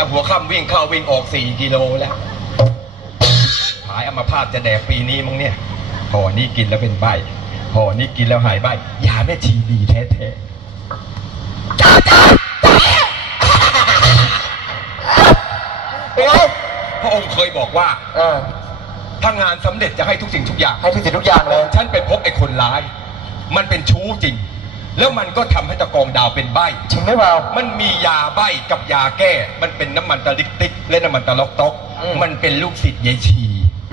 แต่หัวค่ำวิ่งเข้าวิ่งออกสี่กิโลแล้วหายอัมพาตจะแดกปีนี้มั้งเนี่ยห่อนี้กินแล้วเป็นใบห่อนี้กินแล้วหายใบยาแม่ชีดีแท้ๆเป็นไงพระองค์เคยบอกว่าเออถ้างานสำเร็จจะให้ทุกสิ่งทุกอย่าง ให้ทุกสิ่งทุกอย่างเลย ฉันไปพบไอ้คนร้าย มันเป็นชู้จริง แล้วมันก็ทำให้ตะกองดาวเป็นใบจริงหรือเปล่ามันมียาใบกับยาแก้ มันเป็นน้ำมันตะลิกติ๊กและน้ำมันตะล็อกต๊อกอืมมันเป็นลูกศิษย์ยายชี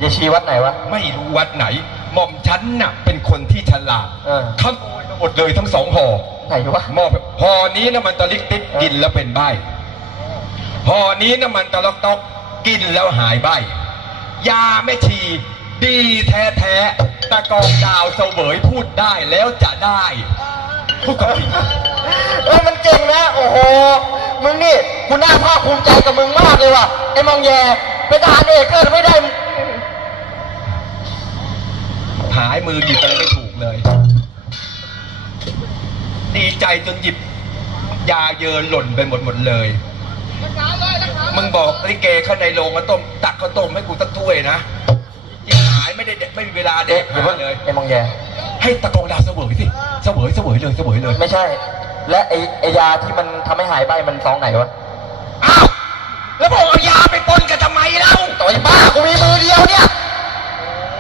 ยายชีวัดไหนวะไม่รู้วัดไหนหม่อมฉันน่ะเป็นคนที่ฉลาดเออขโมยมาหมดเลยทั้งสองห่อไหนวะหม้อห่อนี้น้ำมันตะลิกติ๊กเออกินแล้วเป็นใบห่อนี้น้ำมันตะล็อกต๊อกกินแล้วหายใบยาแม่ชีดีแท้ๆตะกองดาวเสวยพูดได้แล้วจะได้ พูดกับพี่เออมันเก่งนะ โอ้โห มึงนี่กูน่าภาคภูมิใจกับมึงมากเลยว่ะไอ้มองแยเป็นทหารเอกเกิดไม่ได้หายมือหยิบอะไรไม่ถูกเลย ดีใจจนหยิบ ยาเยินหล่นไปหมดหมดเลย มึงบอกลิเกข้างในโรงมาต้มตักข้าวต้มให้กูสักถ้วยนะยังหายไม่ได้เด็กไม่มีเวลาเด็เอ๊ะกเดี๋ยวหาเพิ่งเลยไอ้มองแย ให้ตะกองดาวเสวยสิเสวยเสวยเลยเสวยเลยไม่ใช่ และไอ้ไอ้ยาที่มันทำให้หายใบมันซองไหนวะอ้าวแล้วบอกเอายาไปปนกันทำไมเล่าต่อยบ้ากูมีมือเดียวเนี่ย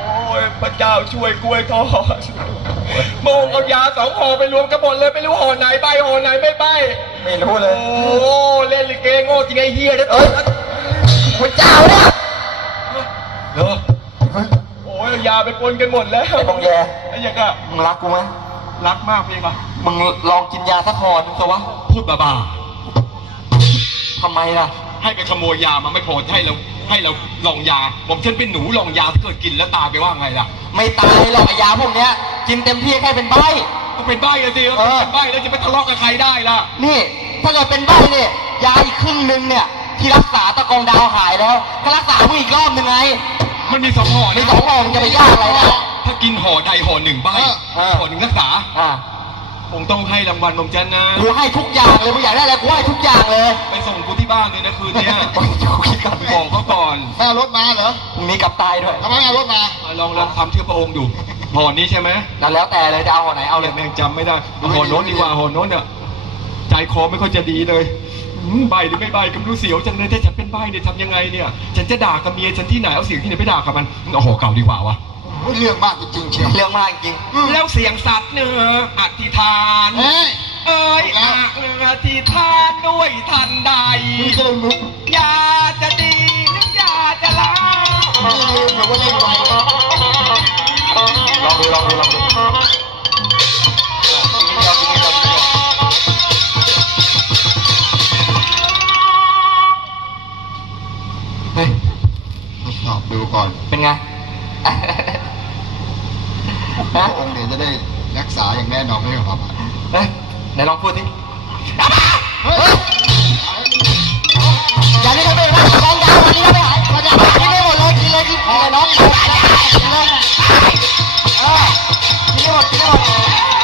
โอ้ยพระเจ้าช่วยกล้วยทอดโมงเอายาสองห่อไปรวมกันหมดเลยไม่รู้ห่อไหนใบห่อไหนไม่ใบไม่รู้เลย โอ้เล่นลิเกโง่จริงไอ้เฮียเด้อเอ้ยพระเจ้าเนี่ยเหรอโอ้ ยเอายาไปปนกันหมดแล้วไอ้มองแยไอ้ยังอะมึงรักกูไหมรักมากเพียงอะมึงลองกินยาสักคอนึงสิวะพูดบ้าทำไมล่ะๆให้ไปขโมยยามาไม่พอให้เราให้เราลองยาผมฉันเป็นหนูลองยาถ้าเกิดกินแล้วตายไปว่าไงล่ะ ไม่ตายหรอกไอ้ยาพวกเนี้ย กินเต็มที่แค่เป็นใบก็เป็นใบ้อะสิเออเป็นใบ้แล้วจะไปทะเลาะกับใครได้ล่ะ นี่ถ้าเกิดเป็นใบเนี่ยยาอีกครึ่งหนึงเนี่ยที่รักษาตะกองดาวหายแล้วก็รักษามึงอีกรอบหนึ่งไง มันมีสองห่อในนะสองห่อมันจะไปยากอะไรนะ ถ้ากินห่อใดห่อหนึ่งใบเออห่อหนึ่งรักษาอ่าคงต้องให้รางวัลผมฉันนะ กูให้ทุกอย่างเลยมึงอยากได้อะไรกูให้ทุกอย่างเลยไปส่งกูที่บ้านเลยนะคืนเนี้ยโอ้ยกูคิดกลับไปบอกเขาก่อนไม่เอารถมาเหรอพรุ่งนี้กลับตายด้วยทำไมไม่เอารถมา เอาลองลองทำเชื่อพระองค์ดูห่อนี้ใช่ไหมนั่นแล้วแต่เลยจะเอาห่อไหนเอาเลยแม่งจำไม่ได้เอาห่อโน้นดีกว่าห่อโน้นเนี่ยใจคอไม่ค่อยจะดีเลยอืม ใบหรือไม่ใบก็ไม่รู้เสียวจังเลยถ้าฉันเป็นใบเนี่ยทำยังไงเนี่ย ฉันจะด่ากับเมียฉันที่ไหนเอาเสียงที่ไหนไปด่ากับมันเอาห่อเก่าดีกว่าวะเรื่องมากจริงๆเชียวเรื่องมากจริง แล้วเสียงสัตว์เนื้ออธิษฐานเฮ้ยเอ้ยเอาอแล้วธิษฐานด้วยทันใดนี่ก็เลยมุกอยาจะดีหรืออยาจะร้ายนี่เลยเดี๋ยวว่าเล่นอะไรวะลองดูลองดูลองดู ก่อน เป็นไงพฮะระองค์เนี่ยจะได้รักษาอย่างแน่นอนไม่หรอครับเฮ้ยไหนลองพูดสิเฮ้ยอย่านี้ก็ไม่ได้กองยาววันนี้ก็ไม่หายมาจะหายกินไม่หมดเลยกินเลยกินเลยน้องกินเลยกินเลยเออกินไม่หมดกินไม่หมด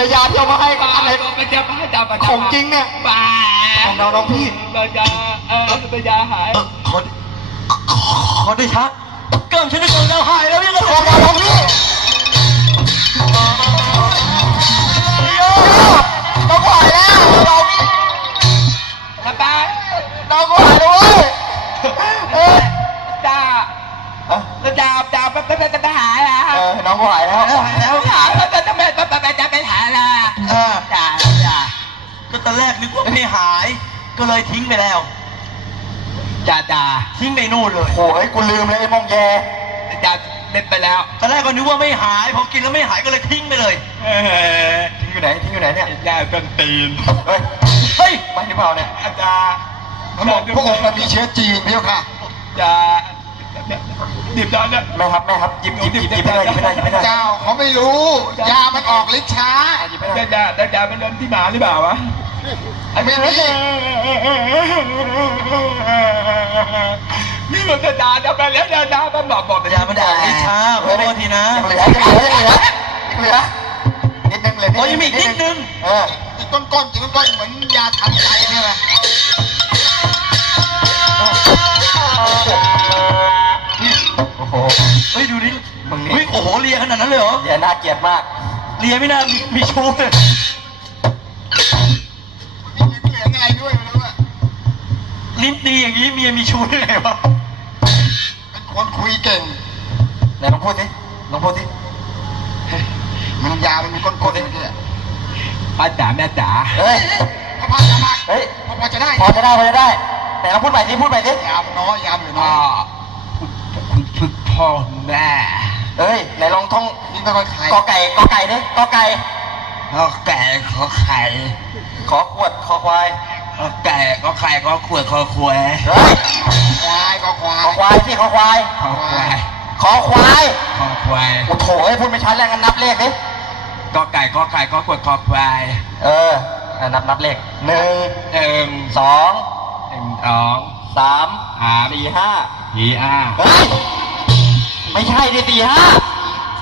ระยาที่เอามาให้กันอะไรมันจะมาจะมาของจริงเนี่ยบ้าของน้องน้องพี่มันจะเออมันจะหายเออขอ ขอขอด้วยชะเกิมฉันได้ของเราหายแล้วยังไงของเราของพี่เราหายแล้วเรานะป้าเราหายแล้วเว้ยเออจ้าจะจ้าจ้าไปไปไปหาละเออน้องหายแล้วแล้วหาแล้ว อนแรกนึกว่าไม่หาย ก็เลยทิ้งไปแล้วจ้าจ้าทิ้งไปนู่นเลยโอ้ยกูลืมเลยไอ้มองแยจ้าเด็ดไปแล้วตอนแรกก็นึกว่าไม่หาย พอกินแล้วไม่หายก็เลยทิ้งไปเลยเออทิ้งอยู่ไหนทิ้งอยู่ไหนเนี่ยยาต้นตีนเฮ้ยเฮ้ยไปหรือเปล่าเนี่ยอาจารย์เขาบอกพระองค์มันมีเชื้อจีนพี่ค่ะจะดิบดอนเนี่ยแม่ครับแม่ครับหยิบหยิบหยิบหยิบไม่ได้หยิบไม่ได้หยิบไม่ได้เจ้าเขาไม่รู้ยามันออกฤทธิ์ช้าหยิบไม่ได้ได้ดาได้ดาเป็นเดินที่หมาหรือเปล่าวะ ไอ้ไม่มีนี่มันจะด่าจะไปแล้วจะด่ามันบอกบอกอย่ามาด่าให้ช้าขอโทษทีนะยังเหลือยังเหลือยังเหลือยังเหลือนิดนึงเลยโอ้ยยังมีอีกนิดนึงเอออีกก้นๆอีกก้นๆเหมือนยาทำใจเนี่ยแหละโอ้โหเฮ้ยดูดิมึงนี่เฮ้ยโอ้โหเลียขนาดนั้นเลยเหรออย่าน่าเกลียดมากเลียไม่น่ามีมีชู้เลย ลิ้นดีอย่างนี้เมียมีชู้ได้ไงวะเป็นคนคุยเก่งไหนลองพูดสิลองพูดสิมันยามันมีก้นๆเนี่ยป้าจ๋าแม่จ๋าเฮ้ยพระพันยามาเฮ้ยพอจะได้พอจะได้พอจะได้ แต่เราพูดใหม่สิพูดใหม่สิยามน้อยยามอยู่น้อ่าอยคุณพึกพ่อแม่เฮ้ยไหนลองท่องนี่ก็ค่อยคลายกอไก่กอไก่ดิกอไก่ข้าวแก่ขอไข่ขอขวดคอควาย ข้าวแก่ขอไข่ขอขวดขอควยเฮ้ยควายก็ควาขอยควายสิขอควายขอควายขอควายขอควายโอ้โถเอ้ยพูดไม่ชัดแล้วงั้นนับเลขดิก็ไก่ขอไข่ขอขวดขอควาย เอออะนับนับเลขหนึ่งหนึ่งสองหนึ่งสองสามสามสี่ห้าสี่ห้าเฮ้ยไม่ใช่ดิสี่ห้า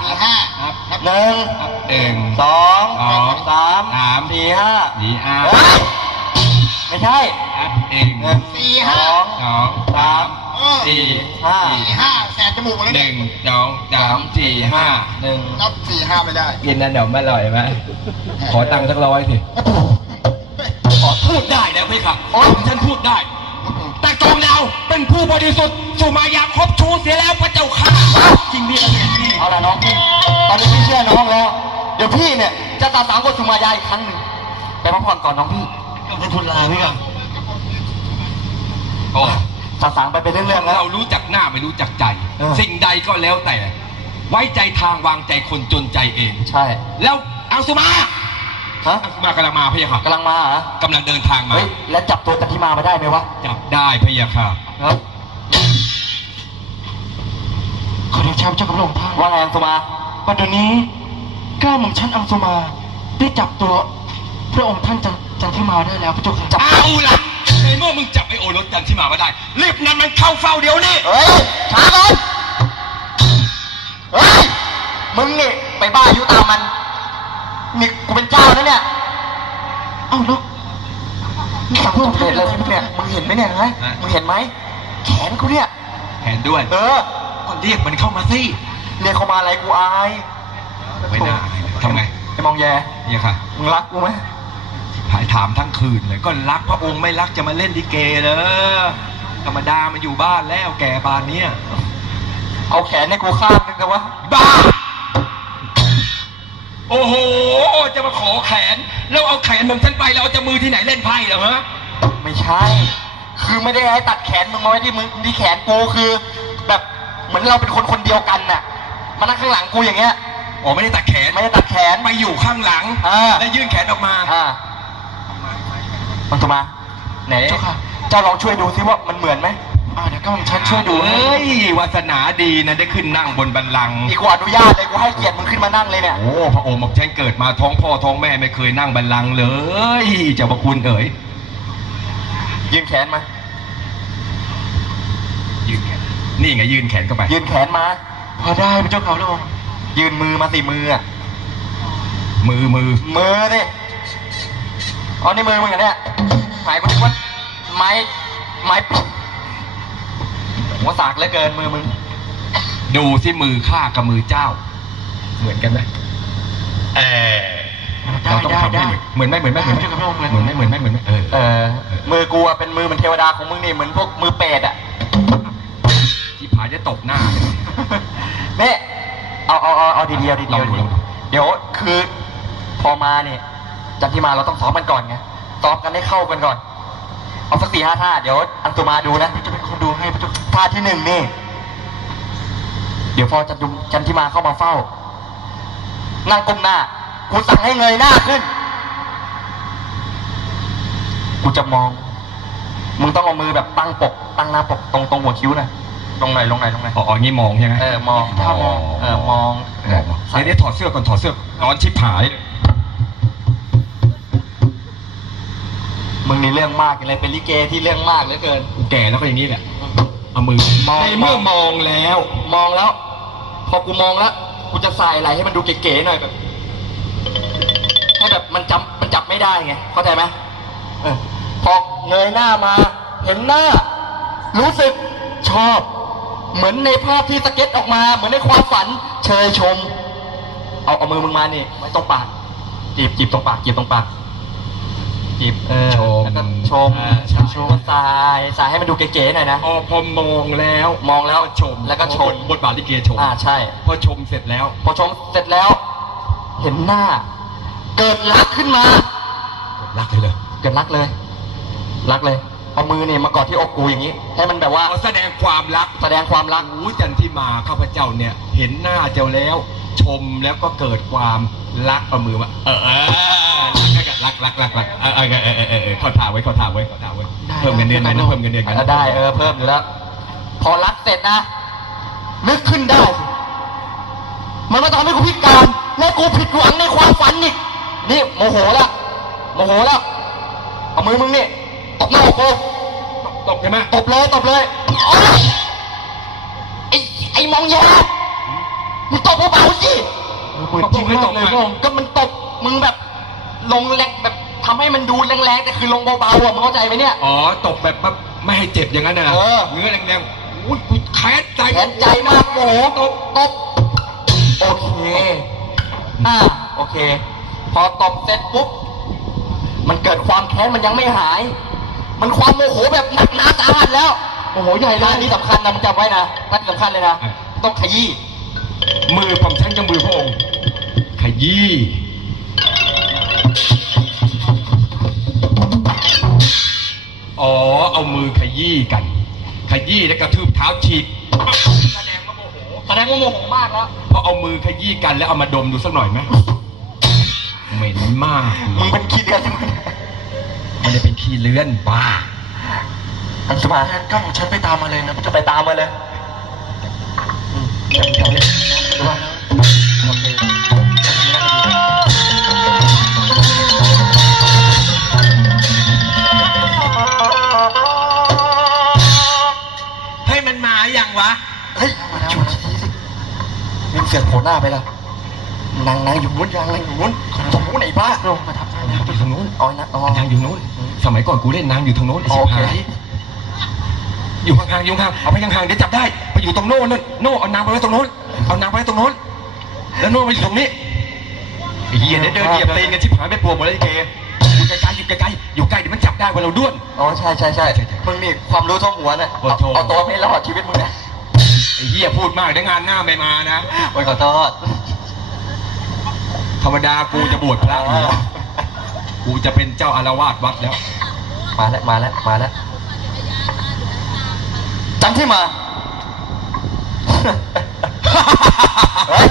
สี่ห้าครับหนึ่งครับหนึ่งสองสองสามสามสี่ห้าสี่ห้าเฮ้ย ไม่ใช่ครับหนึ่งสี่ห้าองสองสามสี่ห้าสี่ห้าแสบจมูกมดแล้วหนึ่งสองสามสี่ห้าหนึ่งนับสี่ห้าไม่ได้กินนั่นเดี๋ยวไม่อร่อยไหมขอตังค์สักร้อยสิขอพูดได้นะพี่ค่ะโอ้ยฉันพูดได้ แต่กองดาวเป็นผู้บริสุทธิ์สุมายาครบชูเสียแล้วพระเจ้าค่ะจริงพี่จริงเอาละน้องพี่ตอนนี้พี่เชื่อน้องแล้ว เดี๋ยวพี่เนี่ยจะตัดสามกฎสุมายาอีกครั้งหนึ่งไปพักผ่อนก่อนน้องพี่ เป็นทุนลาพี่ครับโอ้ตัดสามไปเป็นเรื่องๆแล้ว เรารู้จักหน้าไม่รู้จักใจ เออ สิ่งใดก็แล้วแต่ ไว้ใจทางวางใจคนจนใจเอง ใช่ แล้วอังสุมาฮะอังสุมากำลังมาพี่ค่ะกำลังมาเหรอ กำลังเดินทางมา เฮ้ย แล้วจับตัวจันทิมามาได้ไหมวะจับได้พี่ค่ะ ครับขอเดชะเจ้ากับพระองค์ท่านว่าไงอังสุมา ปัจจุบันนี้ก้าหม่อมชั้นอังสุมาได้จับตัว พระองค์ท่านจัน จันทิมาได้แล้วพระเจ้าค่ะจับเอาล่ะในเมื่อมึงจับไอโอรสจันทร์ที่มามาได้รีบนำมันเข้าเฝ้าเดี๋ยวนี้เฮ้ยช้าก่อนเฮ้ยมึงนี่ไปบ้าอายุตามมันนี่กูเป็นเจ้านะเนี่ยเอ้าแล้วนี่สั่งเพิ่มเดชเลยเนี่ยมึงเห็นไหมเนี่ยฮะมึงเห็นไหมแขนกูเนี่ยแผนด้วย เออก็เรียกมันเข้ามาสิเรียกเขามาอะไรกูอายไม่น่าทำไงไอ้มองแยเนี่ยค่ะมึงรักกูไหม หายถามทั้งคืนเลยก็รักพระองค์ไม่รักจะมาเล่นลิเกเลยธรรมดามาอยู่บ้านแล้วแก่ปานเนี้ยเอาแขนให้กูข้างนึงกันวะบ้า โอ้โห จะมาขอแขน แล้วเอาแขนผมฉันไปแล้วเอาจะมือที่ไหนเล่นไพ่เหรอฮะไม่ใช่ คือไม่ได้ให้ตัดแขนมึงมาไว้ที่มึงที่แขนกูคือ แบบเหมือนเราเป็นคนคนเดียวกันน่ะมานั่งข้างหลังกูอย่างเงี้ย อ๋อไม่ได้ตัดแขนไม่ได้ตัดแขนไปอยู่ข้างหลัง อ่า แล้วยื่นแขนออกมา อ่า มันตัวมาไหนเจ้าค่ะ เจ้าลองช่วยดูซิว่ามันเหมือนไหมอ่าเดี๋ยวก็ฉันช่วยดูเอ้ยวาสนาดีนะได้ขึ้นนั่งบนบัลลังก์อีกกูอนุญาตเลยกูให้เกียรติมึงขึ้นมานั่งเลยเนี่ย โอ้พระองค์บอกฉันเกิดมาท้องพ่อท้องแม่ไม่เคยนั่งบัลลังก์เลย เจ้าพระคุณเอ๋ยยืนแขนมา ยืนแขน นี่ไงยืนแขนเข้าไป ยืนแขนมา พอได้พระเจ้าเขาแล้วยืนมือมาสิมืออะมือมือมือสิอ๋อนี่มือมึงเหรอเนี่ยหมายกูนึกว่าไม้ไม้หัวสากเหลือเกินมือมึง ดูสิมือข้ากับมือเจ้า เหมือนกันไหมเออเราต้องทำให้เหมือนไหมเหมือนไหมเหมือนไหมเหมือนไหมเหมือนไหมเหมือนไหมเออเออมือกูอะเป็นมือเหมือนเทวดาของมึงนี่เหมือนพวกมือเป็ดอะที่ผายจะตบหน้าเลยเนี่ยเอาเอาเอาเอาดีๆเอาดีๆลองเอาดูดีๆเดี๋ยวคือพอมาเนี่ยจันที่มาเราต้องซ้อมกันก่อนไง ซ้อมกันให้เข้ากันก่อน เอาสักสี่ห้าท่าเดี๋ยวอันตุมาดูนะจะเป็นคนดูให้ท่าที่หนึ่งนี่ เดี๋ยวพอจันทุจันทิมาเข้ามาเฝ้า นั่งก้มหน้า กูสั่งให้เงยหน้าขึ้น กูจะมอง มึงต้องเอามือแบบตั้งปก ตั้งหน้าปกตรงตรงหัวคิ้วหน่อยลงหน่อยลงหน่อยลงหน่อยอ๋ออ๋องี้มองใช่ไหมเออมองถ้ามอง เออมองมองเดี๋ยวเดี๋ยวถอดเสื้อก่อนถอดเสื้อร้อนชิบหายเลย มึงนี่เรื่องมากเลยเป็นลิเกที่เรื่องมากเหลือเกิน แก่แล้วก็อย่างนี้แหละเอามือมองในเมื่อมองแล้ว มองแล้ว พอกูมองแล้วกูจะใส่อะไรให้มันดูเก๋ๆหน่อยแบบให้แบบมันจำมันจับไม่ได้ไงเข้าใจไหมเออพอเงยหน้ามา เห็นหน้า รู้สึกชอบ เหมือนในภาพที่สเก็ตออกมา เหมือนในความฝัน เชยชม เอาเอามือมึงมานี่ไว้ตรงปากจีบจีบตรงปากจีบตรงปาก จีบเออชมแล้วก็ชมอ่าใช่ชมสายสายให้มันดูเก๋ๆหน่อยนะ อ๋อพอมองแล้วมองแล้วชมแล้วก็ชม บทบาทลิเกชมอ่าใช่ พอชมเสร็จแล้ว พอชมเสร็จแล้ว เห็นหน้า เกิดรักขึ้นมา รักเลยเลยเกิดรักเลย รักเลย เอามือนี่มากอดที่อกกูอย่างนี้ ให้มันแบบว่าขอแสดงความรักแสดงความรักรู้จันที่มาข้าพเจ้าเนี่ย เห็นหน้าเจ้าแล้ว ชมแล้วก็เกิดความรักเอามือมาเออเออ รักรักรักรักเออเออเออเออเออเออเขาท่าไว้เขาท่าไว้เขาท่าไว้เพิ่มเงินเดือนกันนะเพิ่มเงินเดือนกันได้เออเพิ่มอยู่แล้ว พอรักเสร็จนะ นึกขึ้นได้สิมันมาทำให้กูพิการ และกูผิดหวังในความฝันอีกนี่โมโหแล้วโมโหแล้วเอามือมึงนี่ตบหน้าอกกูตกใช่ไหมตบเลยตบเลยโอ๊ยไอ้ไอ้มองยามึงตบเบาๆสิตกไม่ตกเลยงก็มันตบมึงแบบ ลงแรงแบบทำให้มันดูแรงๆแต่คือลงเบาๆอะมึงเข้าใจไหมเนี่ย อ๋อตกแบบว่าไม่ให้เจ็บอย่างนั้นนะเออเนื้อแรงๆอุ้ยกูแค้นใจแขนใจมากโมโหตบตบโอเคอ่าโอเค พอตบเสร็จปุ๊บ มันเกิดความแค้นมันยังไม่หาย มันความโมโหแบบหนักหนาสาหัสแล้วโมโหใหญ่เลยนี่สำคัญนะมึงจำไว้นะนั่นสำคัญเลยนะ ต้องขยี้มือผมช่างจังมือพระองค์ขยี้ อ๋อ เอามือขยี้กัน ขยี้แล้วกระทืบเท้าฉีกแสดงว่าโมโหแสดงว่าโมโหมากแล้วพอเอามือขยี้กันแล้วเอามาดมดูสักหน่อยไหมเหม็นมากมึงเป็นขี้เดือนใช่ไหมมันจะเป็นขี้เลื่อนบ้าอันสมาก็ของฉันไปตามมาเลยนะจะไปตามมาเลยอืมแถวนี้ดูว่า เสียงโผล่หน้าไปละนางนางอยู่นู้นนางนางอยู่นู้นตรงนู้นไหนบ้าลงมาทับนางอยู่ทางนู้นอ๋อนะอ๋อนางอยู่นู้น สมัยก่อนกูเล่นนางอยู่ทางโน้นไอ้ชิโอบเคหายอยู่ห่างๆอยู่ห่างๆเอาไปห่างๆเดี๋ยวจับได้ไปอยู่ตรงโน้นนั่นโน่เอานางไปไว้ตรงโน้นเอานางไปไว้ตรงโน้น แล้วโน่มาอยู่ตรงนี้ไอ้เหี้ยเดี๋ยวเดินเหยียบตีนกันชิบหายไม่ปวดหมดเลยไอ้เกอยู่ไกลๆอยู่ไกลๆอยู่ใกล้เดี๋ยวมันจับได้ว่าเราด้วน อ๋อใช่ใช่ใช่มึงนี่ความรู้ท่วมหัวน่ะโอ้โธ่ เอาตัวไม่รอดชีวิตมึงเนี่ย ไอ้เหี้ยพูดมากเดี๋ยวงานหน้าไม่มานะโอ้ยขอโทษ ธรรมดากูจะบวชพระอยู่แล้วกูจะเป็นเจ้าอาวาสวัดแล้ว มาแล้ว มาแล้ว มาแล้วจำที่มา เฮ้ย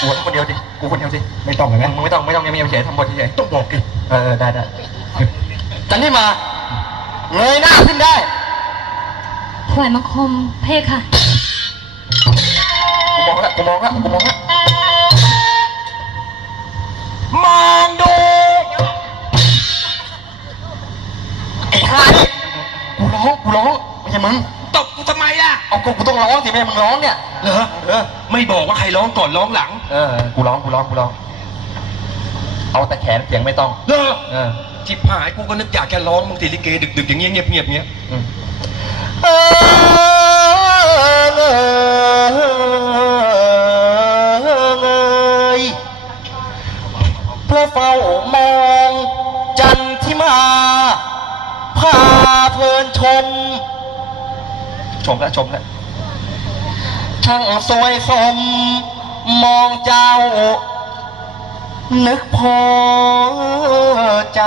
กูคนเดียวดิ กูคนเดียวดิ ไม่ต้องเลยไหมมึงไม่ต้องไม่ต้องเงียบๆเฉยๆทำบทเฉยต้องบอกดิๆเออได้ได้จันที่มา เงยหน้าขึ้นได้ถวายมังคมเพคะ กูมองแล้วกูมองแล้วกูมองแล้วมองดูไอ้ห่านี่กูร้องกูร้องไม่ใช่มึงตบกูทำไมล่ะ เอากูกูต้องร้องสิไม่ใช่มึงร้องเนี่ยเหรอเออไม่บอกว่าใครร้องก่อนร้องหลัง เออกูร้องกูร้องกูร้อง เอาแต่แขนเสียงไม่ต้อง เหรอเออ จิบหายกูก็นึกอยากจะร้องบางทีลิเกดึกๆอย่างเงี้ยเงียบๆเงี้ย อืม ชมแล้วชมแล้วช่างสวยสม มองเจ้า นึกพอใจ